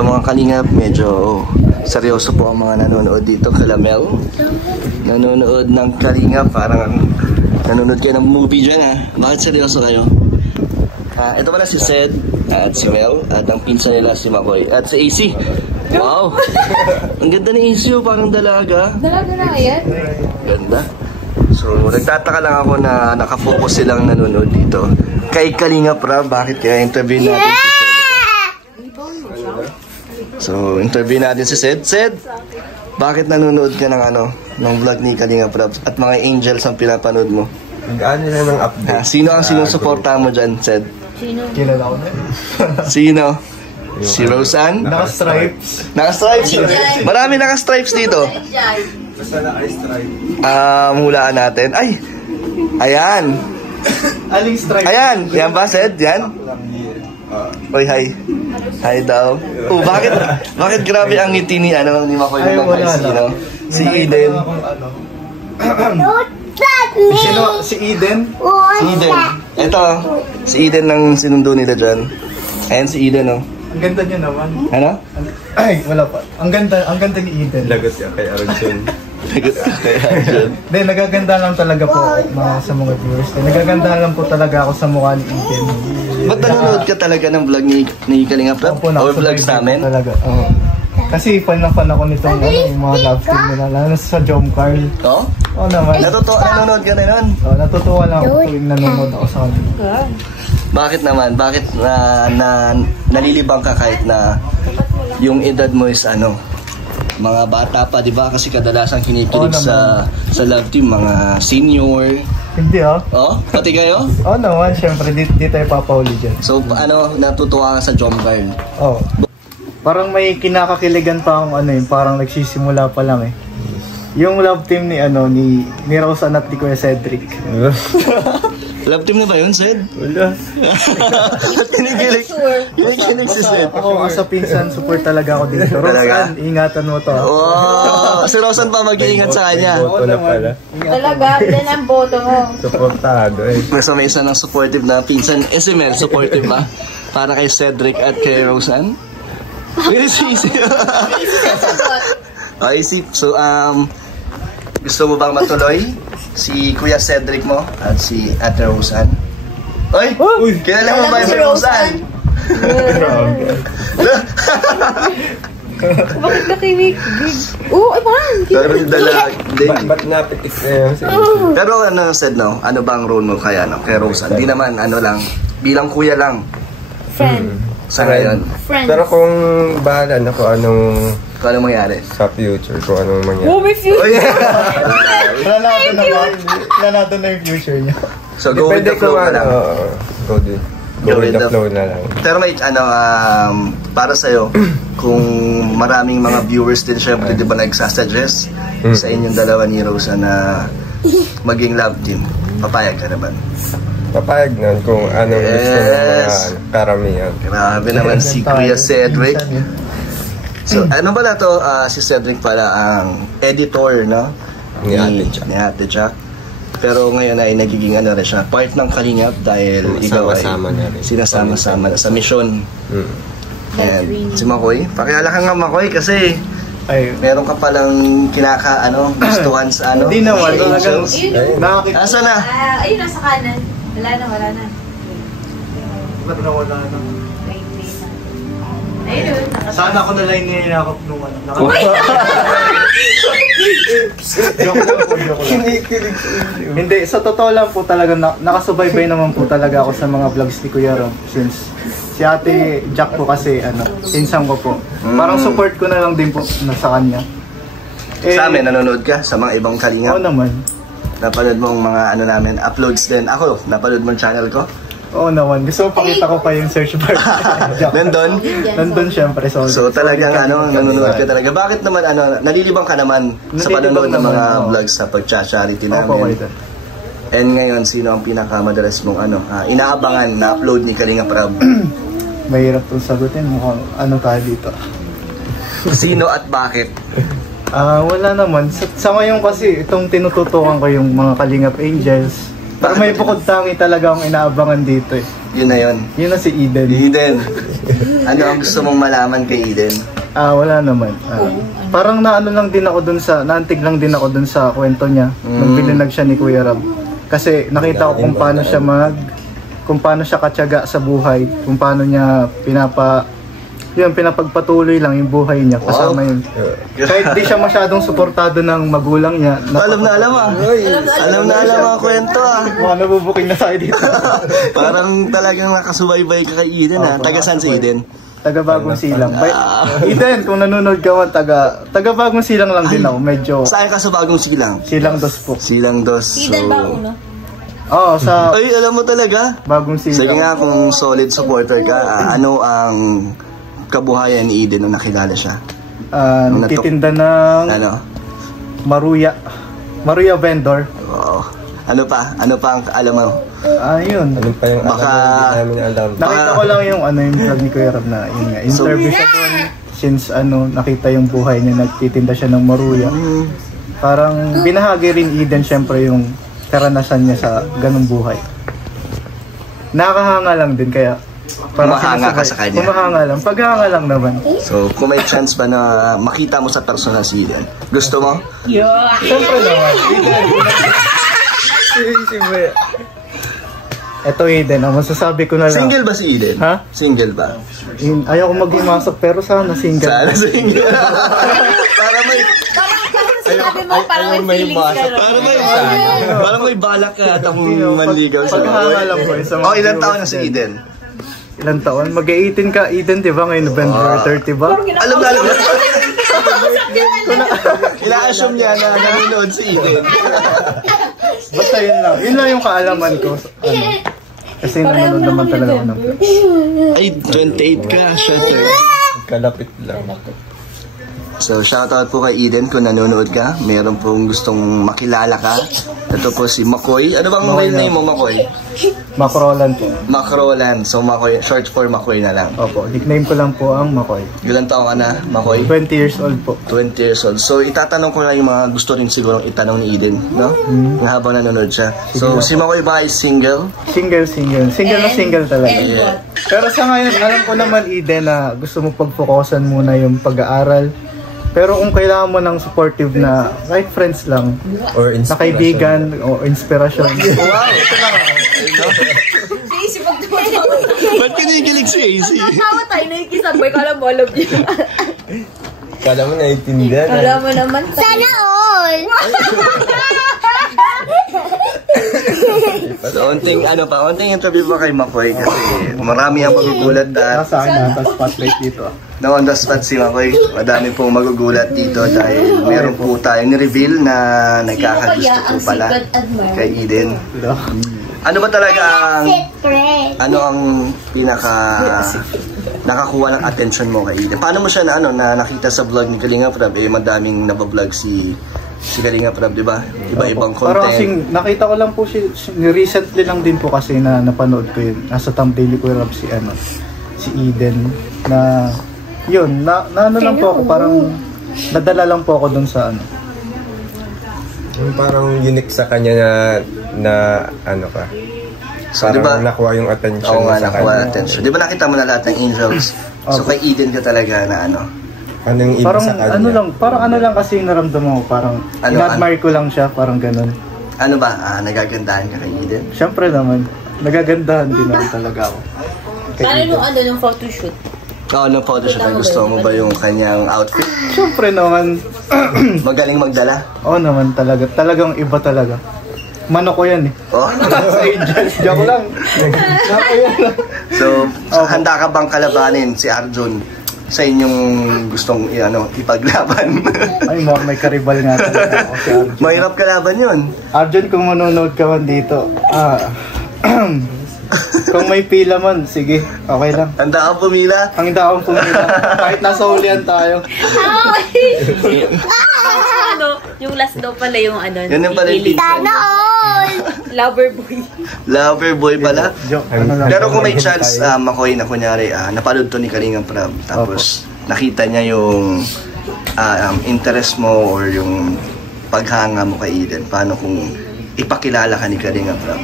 Ito mga kalingap, medyo seryoso po ang mga nanonood dito. Kalamel, nanonood ng kalingap, parang nanonood kayo ng movie dyan ha. Bakit seryoso kayo? Ito pala si Sed at si Mel at ang pinsan nila si Makoy at si AC. Wow! Ang ganda ni AC, parang dalaga. Dalaga na yan? Ganda. So, nagtataka lang ako na nakafocus silang nanonood dito. Kay Kalingap Rab, bakit kaya interview natin si Sed? So, interview natin si Sed. Sed, bakit nanonood ka ng ng vlog ni Kalingap Rab at mga angels ang pinapanood mo? Nag-ano na ng update. Sino ang sinusuporta mo dyan, Sed? Sino? Kilala ko na. Sino? Si Roseanne? Naka-stripes. Naka-stripes? Marami naka-stripes dito. Basta naka-stripe. Hulaan natin. Ay! Ayan! Aling stripe? Ayan! Yan ba, Sed? Yan? Oy, hi. Hi daw. Oh, bakit grabe ang ngiti ni Makoy ng Sino? Si Eden. Sino? Si Eden? Si Eden. Ito, si Eden ng sinundo nila dyan. Ayan si Eden, oh. Ang ganda niya naman. Ano? Ay, wala pa. Ang ganda ni Eden. Lagot siya kay Arjun. Lagot kay Arjun. Hindi, nagaganda lang talaga po sa mga viewers. Nagaganda lang po talaga ako sa mukha ni Eden. Ba't nanonood ka talaga ng vlog ni Kalingap Rab? Or vlogs namin? Talaga, oo. Kasi fan na fan ako nitong yung mga love team nila. Lalo sa Jom Carl. Oo? Oo naman. Nanonood ka na nun? Oo, natutuwa lang ako tuwing nanonood ako sa kanila. Bakit naman? Bakit nalilibang ka kahit na yung edad mo is mga bata pa, di ba? Kasi kadalasan kinikilig sa love team, mga senior. Hindi Oh? Pati kayo? Oo naman, syempre, di tayo papauli dyan. So, natutuwa ka sa Jom Carl? Oo. Parang may kinakakiligan pa akong parang nagsisimula pa lang eh. Yung love team ni Roseanne at ni Kuya Cedric. Love team na ba yun, Sed? Wala. Kinikilig si Sed. Ako sa pinsan, support talaga ako dito. Roseanne, ingatan mo to. Wow! Si Roseanne pa mag-iingat sa kanya. Boto na pala. Talaga, yan ang boto mo. Supportado eh. So may isa ng supportive na pinsan. Si Mel, supportive ba? Para kay Cedric at kay Roseanne? Easy. Isip. So, gusto mo bang matuloy? Si Kuya Cedric mo at si Ate Roseanne. Uy! Kilala mo ba si Roseanne? Bakit ka kinig? Oo, ay man! Ba't napitis na yun? Pero Sed, ano bang role mo kaya kay Roseanne? Di naman, lang, bilang kuya lang. Friend. Sa ngayon. Friends. Pero kung bahala na kung anong mangyari? sa future, kung anong mangyari. Oh, may future! Planado na yung future niya. So, go with the flow ka lang. Go with the flow na lang. Pero may, para sa'yo, kung maraming mga viewers din, syempre, di ba nagsasuggest sa inyong dalawa ni Rosa na maging love team, papayag ka naman? Papayag nun kung anong gusto ng mga karamihan. Grabe naman si Kuya Cedric. So, ano pala to? Si Cedric pala ang editor, no? Ni Ate Jack. Pero ngayon ay nagiging rin siya, part ng Kalingap dahil ikaw ay sinasama-sama sa mission. And si Makoy, pakilala ka nga Makoy kasi meron ka palang gustuhan sa Hindi naman, talagang Asa na? Ayun, nasa kanan. Wala na. Ba't nawala na? Ayun. Sana ako na lang nilinakop nung Joke lang. Hindi, sa totoo lang po talaga, nakasubaybay naman po talaga ako sa mga vlogs ni Kuya Rob. Since si Ate Jack po kasi, pinsang ko po. Parang support ko na lang din po sa kanya. Sa amin, nanonood ka sa mga ibang Kalingap? Oo naman. Napanood mo ang mga namin, uploads din. Ako, napanood mo ang channel ko? Oo naman. Gusto ko pakita ko pa yung search bar. Nandun? Nandun syempre. So talagang nanonood ka talaga. Bakit naman, nalilibang ka naman sa panonood ng mga vlogs sa pag-charity namin? And ngayon, sino ang pinakamadalas mong inaabangan na upload ni Kalingap Rab? Mahirap itong sagutin. Mukhang tayo dito. Sino at bakit? Wala naman. Sa ngayon kasi, itong tinututukan ko yung mga Kalingap Angels. Pero may bukod tangi talaga akong inaabangan dito eh. Yun na yun. Yun na si Eden. Eden. Ano ang gusto mong malaman kay Eden? Wala naman. Parang naano lang din ako dun sa, naantig lang din ako dun sa kwento niya. Nung bilinag siya ni Kuya Rab. Kasi nakita ko kung paano siya kung paano siya katyaga sa buhay. Kung paano niya pinapagpatuloy lang yung buhay niya. Kasama yun. Kahit di siya masyadong suportado ng magulang niya. Alam na alam ang kwento Nabubuking na tayo dito. Parang talagang nakasubaybay ka kay Eden Taga saan si Eden? Taga Bagong Silang. Eden, kung nanonood ka man, taga Bagong Silang lang din ako. Medyo Saan ka sa Bagong Silang? Silang Dos po. Silang Dos. Eden ba uno? Oo, sa Ay, alam mo talaga? Bagong Silang. Sige nga, kung solid supporter ka, ano ang kabuhayan ni Eden nung nakilala siya? Nagtitinda ng Maruya vendor. Oo. Ano pa ang alam mo? Yun. Ano pa yung Baka hindi namin alam. Nakita ko lang yung vlog ni Kuya Rab na yun nga. Interview siya doon. Since nakita yung buhay niya, nagtitinda siya ng Maruya. Parang binahagi rin Eden syempre yung karanasan niya sa ganung buhay. Nakakahanga lang din kaya Humahanga ka sa kanya. Humahanga lang. Paghanga lang naman. So, kung may chance ba na makita mo sa personal si Eden, gusto mo? Yeah! Siyempre naman. Ito Eden, masasabi ko na lang. Single ba si Eden? Ha? Single ba? Ayaw ko maghimasok pero sana single. Sana single. Para may... Sabi mo, parang may feelings ka. Parang may balak ka at akong manligaw sa... Paghanga lang po. Ilang taon na si Eden? Ilang taon? Mag-18 ka, Eden, di ba? Ngayon November 30 ba? Alam na. Ila-assume niya na nanonood si Eden. Basta yun lang. Yun lang yung kaalaman ko. Kasi nanonood naman talaga ako ng vlogs. Ay, 28 ka, shutter. Kalapit lang. So, shoutout po kay Eden kung nanonood ka. Meron pong gustong makilala ka. Ito po si Makoy. Ano bang real name mo, Makoy? Macrolan po. Macrolan. So, Makoy, short for Makoy na lang. Opo, nickname ko lang po ang Makoy. Ilan taon ka na, Makoy? 20 years old po. 20 years old. So, itatanong ko na yung mga gusto rin siguro itanong ni Eden, no? Yung habang nanonood siya. So, si Makoy ba ay single? Single talaga. Yeah. Pero sa ngayon, alam ko naman, Eden, na gusto mo pag-focusan muna yung pag-aaral. Pero kung kailangan mo ng supportive na kahit friends lang, Or na kaibigan o inspirasyon. Wow! Ito lang ako. Si AC pag tumatawa. Ba't kinikilig si AC? Natawa tayo, nakikisabay. Kala mo, alam niya. Kala mo naiintindihan. Kala mo naman. Sana all! So, onting interview pa kay Makoy kasi marami ang magugulat at Nasa akin nasa spotlight dito. na on the spot si Makoy. Madami pong magugulat dito dahil meron po tayong ni-reveal na nagkakagusto po pala kay Eden. Ano ba talaga ang pinaka nakakuha ng attention mo kay Eden? Paano mo siya na nakita sa vlog ni Kalinga Prab? Madaming nabablog si Kalinga Prab, di ba? Iba-ibang content. Parang kasing nakita ko lang po recently lang din po kasi na napanood ko yun. Nasa thumbnail ko yung si Eden na yun, ano lang po ako, parang nadala lang po ako dun sa Yung parang unique sa kanya na ka. So, Parang diba, nakuha yung attention oo nga, sa nakuha kanya. attention. Di ba nakita mo na lahat ng angels? So, kay Eden ka talaga na Ano yung ibig parang sa kanya? parang lang kasi yung naramdaman ko, parang in-admire ko lang siya, parang ganun. Ano ba? Nagagandahan ka kay Eden? Siyempre naman, nagagandahan din naman talaga ako. Paano nung photoshoot? Oo, nung photoshoot, gusto mo ba yung kanyang outfit? Siyempre naman, Magaling magdala? oo naman talaga, talagang iba talaga. Mano ko yan eh. Oh. Sa angels, joke lang. Mano yan lang. So, handa ka bang kalabanin si Arjun sa inyong gustong ipaglaban? Ay, may karibal nga talaga ako si Arjun. Mahirap kalaban yun. Arjun, kung manonood ka man dito, kung may pila man, sige, okay lang. Handa ka pumila? Ang daong pumila. Kahit nasa hulihan tayo. Yung last daw pala yung Yan yung pala yung pinsan. Lover boy. Lover boy pala. Joke. Pero kung may chance, Makoy, na kunyari, napanood to ni Kalinga Prab, tapos nakita niya yung interest mo or yung paghanga mo kay Eden, paano kung ipakilala ka ni Kalinga Prab?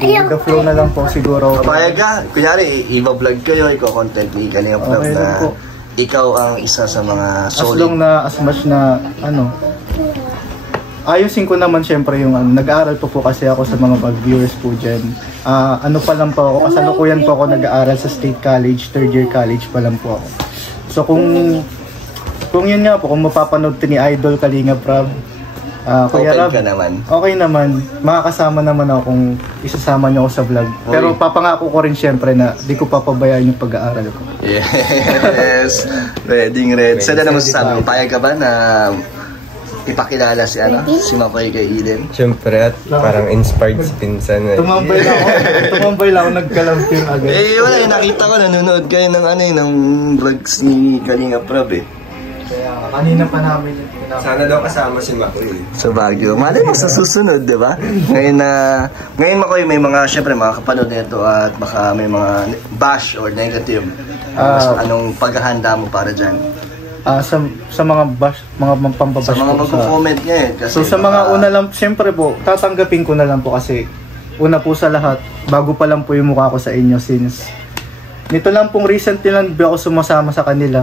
with the flow na lang po siguro. Papayag ka, kunyari, i-vlog kayo, iko-content ni Kalinga Prab Okay lang na po. ikaw ang isa sa mga As solid. long na, as much na, ayusin ko naman syempre yung nag-aaral po kasi ako sa mga viewers po dyan. Ano pa lang po ako, kasalukuyan po ako nag-aaral sa State College, 3rd year college pa lang po ako. So kung yun nga po, kung mapapanood ni Idol Kalinga Prab, Kuya Open Rab, ka naman. okay naman, makakasama naman ako kung isasama niyo ako sa vlog. Pero papangako ko rin syempre na di ko papabayaan yung pag-aaral ko. Yes. Ready. Sada naman sasabi mo, payag ka ba na ipakilala si Makoy kay Eden? Siyempre, at parang inspired si Pinsan eh. Tumambay lang ako, nagkalampir agad. Wala, nakita ko, nanonood kayo ng vlogs ni Kalinga Prab eh. Kaya kanina pa namin Sana daw kasama si Makoy. Sa Baguio. Malay mo sa susunod, di ba? Ngayon Makoy, may mga, syempre, mga kapanood nito at baka may mga bash or negative. Anong paghahanda mo para dyan? Sa mga bash, mga pambabash Sa mga magko-comment niya eh. Kasi so sa mga una lang, siyempre po, tatanggapin ko na lang po kasi una po sa lahat, bago pa lang po yung mukha ko sa inyo since nito lang pong recently lang ako sumasama sa kanila.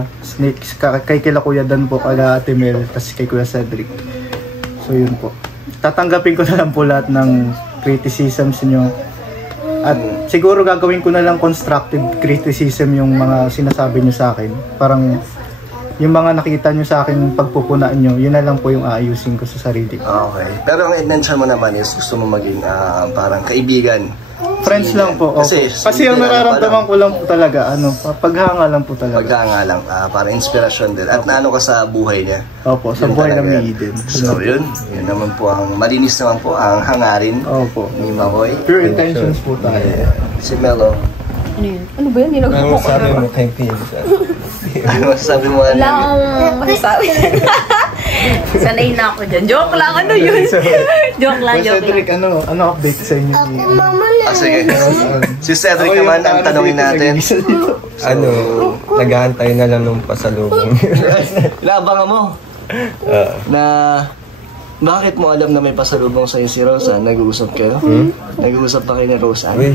Kay kila Kuya Dan po, kala Ate Mel, tapos kay Kuya Cedric. So yun po. Tatanggapin ko na lang po lahat ng criticisms niyo. At siguro gagawin ko na lang constructive criticism yung mga sinasabi niyo sa akin. Parang yung mga nakita niyo sa akin pagpupunaan niyo, yun na lang po yung aayusin ko sa sarili ko. Okay. Pero ang intention mo naman is gusto mo maging parang kaibigan. Friends lang po. Okay. Kasi yung nararamdaman ko lang po talaga, paghanga lang po talaga. Paghanga lang, para inspirasyon din. At naano ka sa buhay niya. Opo, sa buhay namin Eden. So yun naman po ang malinis naman po ang hangarin ni Makoy. Pure intentions po tayo. Si Melo. Ano yun? Ano ba yun? Ano sabi mo kay Pinsan? Ano masasabi mo? Wala akong masasabi. Sanay na ako dyan. Joke lang. Ano yun? Joke lang. Cedric, ano update sa inyo? Sige. Si Cedric naman ang tanongin natin. Naghahantay na lang ng pasalubong. Labangan mo. Na bakit mo alam na may pasalubong sa'yo si Rosa? Nag-uusap kayo? Nag-uusap pa kayo ni Rosa? Uy.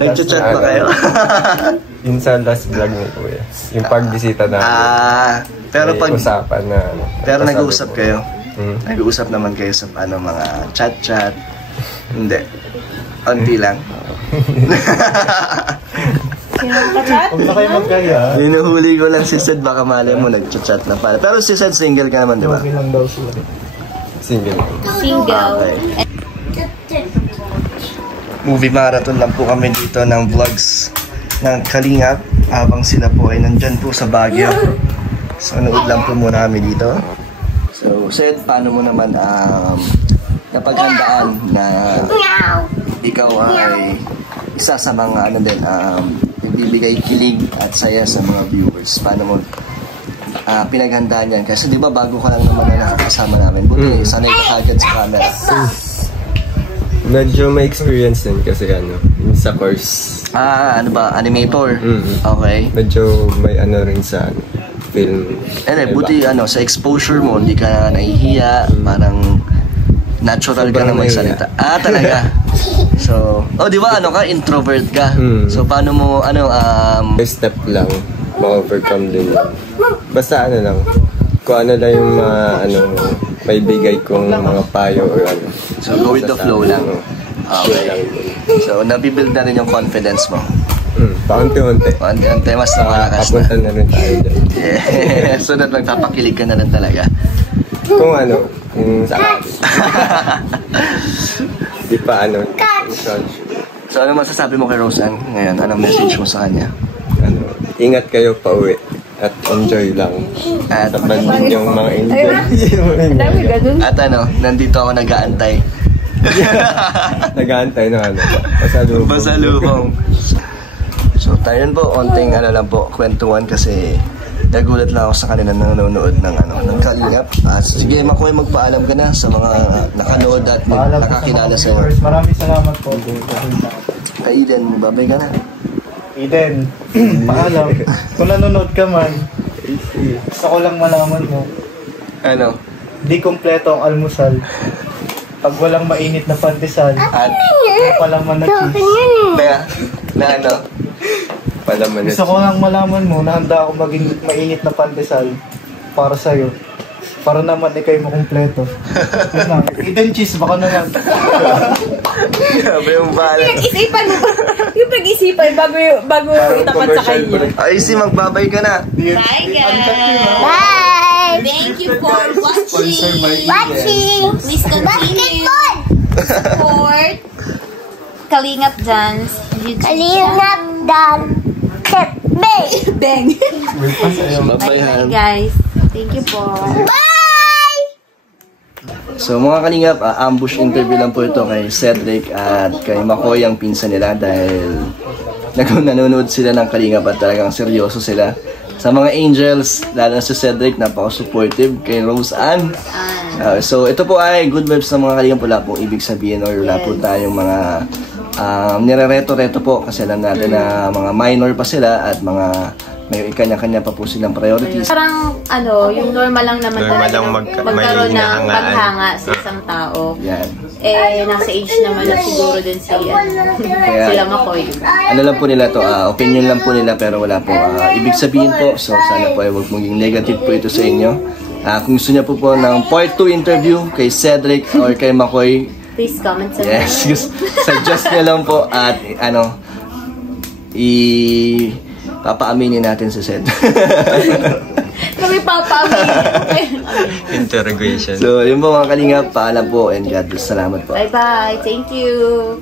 Nag-chat ba kayo? Yun sa last vlog ni Kuya. Yung pagbisita na. Pero pag usapan na. Pero nag-uusap kayo? Nag-uusap naman kayo sa mga chat-chat? Hindi. Unti lang. Huwag na kayo magkaya. Hinuhuli ko lang si Sed, baka malay mo nag-chat na pala. Pero si Sed single ka naman, di ba? Okay lang daw sila. Single. Single. Okay. Movie marathon lang po kami dito ng vlogs ng Kalingap habang sila po ay nandyan po sa Baguio. So nood lang po muna kami dito. So Sed, paano mo naman napaghandaan na ikaw ay isa sa mga nagbibigay kilig at saya sa mga viewers? Paano mo pinaghandaan yan? Kasi di ba bago ka lang naman na nakakasama namin. Buti sanay ka agad sa camera. Medyo may experience din kasi sa course. Ano ba? Animator? Okay. Medyo may rin sa film. Buti sa exposure mo, hindi ka nahihiya, parang natural ka na magsalita. Talaga? So, di ba introvert ka? So, paano mo, Step lang, ma-overcome din yan. Basta lang, kung ano lang yung may bigay kong mga payo or So, go with the flow lang. Okay. So, nabibuild na rin yung confidence mo. Paunti-unti. Paunti-unti, mas lumalakas na. Papunta na rin tayo dyan. Yeah. So, magpapakilig ka na rin talaga. Kung kung saan. Di pa So, ano masasabi mo kay Roseanne ngayon? Anong message mo sa kanya? Ingat kayo pa uwi. At enjoy lang. At bandin yung mga enjoy. At nandito ako nag-aantay. Nag-aantay na Pasalubong. So tayo po, onting lang po, kwentuhan kasi nagulat lang ako sa kanila na nanonood ng Kalingap. Sige, Makoy, magpaalam ka na sa mga nakanood at nakakilala sa'yo. Maraming salamat po. Kay Eden, babay ka na. Eden, paalam. Kung nanonood ka man, gusto ko lang malaman mo. Ano? Di kompleto ang almusal. Pag walang mainit na pandesal, At palaman na cheese. na ano? Palaman na Gusto ko lang malaman mo na handa ako maging mainit na pandesal para sa'yo. Para naman ikay mo kumpleto. Yun lang. Hidden cheese, baka naman. Grabe yung balance. Pinag-isipan mo ba? Yung pag-isipan bago itapat sa kanya. Ay, si magbabay ka na. Bye, guys! Bye! Thank you for watching! Please continue support Kalingap Dance YouTube Kalingap Dan. Bang! Babay, Bye, Han. guys. Thank you po. So mga kalingap, ambush interview lang po ito kay Cedric at kay Makoy, ang pinsan nila, dahil nanonood sila ng Kalingap at talagang seryoso sila. Sa mga angels, lalo na si Cedric, napaka-supportive kay Rose Ann. So ito po ay good vibes ng mga Kalingap, wala pong ibig sabihin or wala po tayong mga nire-reto-reto po kasi alam natin na mga minor pa sila at mga may kanya-kanya pa po silang priorities. Parang yung normal lang naman Normal talaga lang magkaroon may ng hangaan. paghanga sa isang tao. Yan. Nasa age naman na siguro din sila Makoy. Ano lang po nila to, opinion lang po nila pero wala po ibig sabihin po. So sana po ay huwag maging negative po ito sa inyo. Kung gusto niya po ng part 2 interview kay Cedric or kay Makoy, Please comment sa yes, suggest niya lang po at papaaminin natin si Ced. Kami papaamin. interrogation. So yun po mga kalingap, paalam po and God bless. Salamat po. Bye-bye. Thank you.